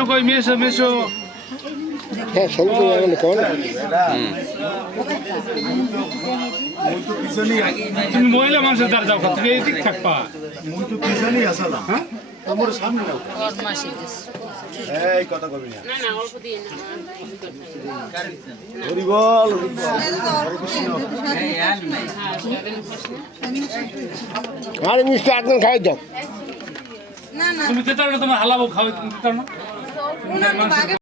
মেশো কই মেশো মেশো হ্যাঁ সবই তো এখন কোন তুমি মহিলা মানুষের দ্বার যাও তুমি এই দিক থাকবা মুই তো পিছানি আসালাম হ্যাঁ তোমার সামনে নাও এই কথা কবি না হরি বল আরে মিষ্টি একদম খাই দাও তুমি কেতার তোমার হালাবো খাও তুমি কেতার না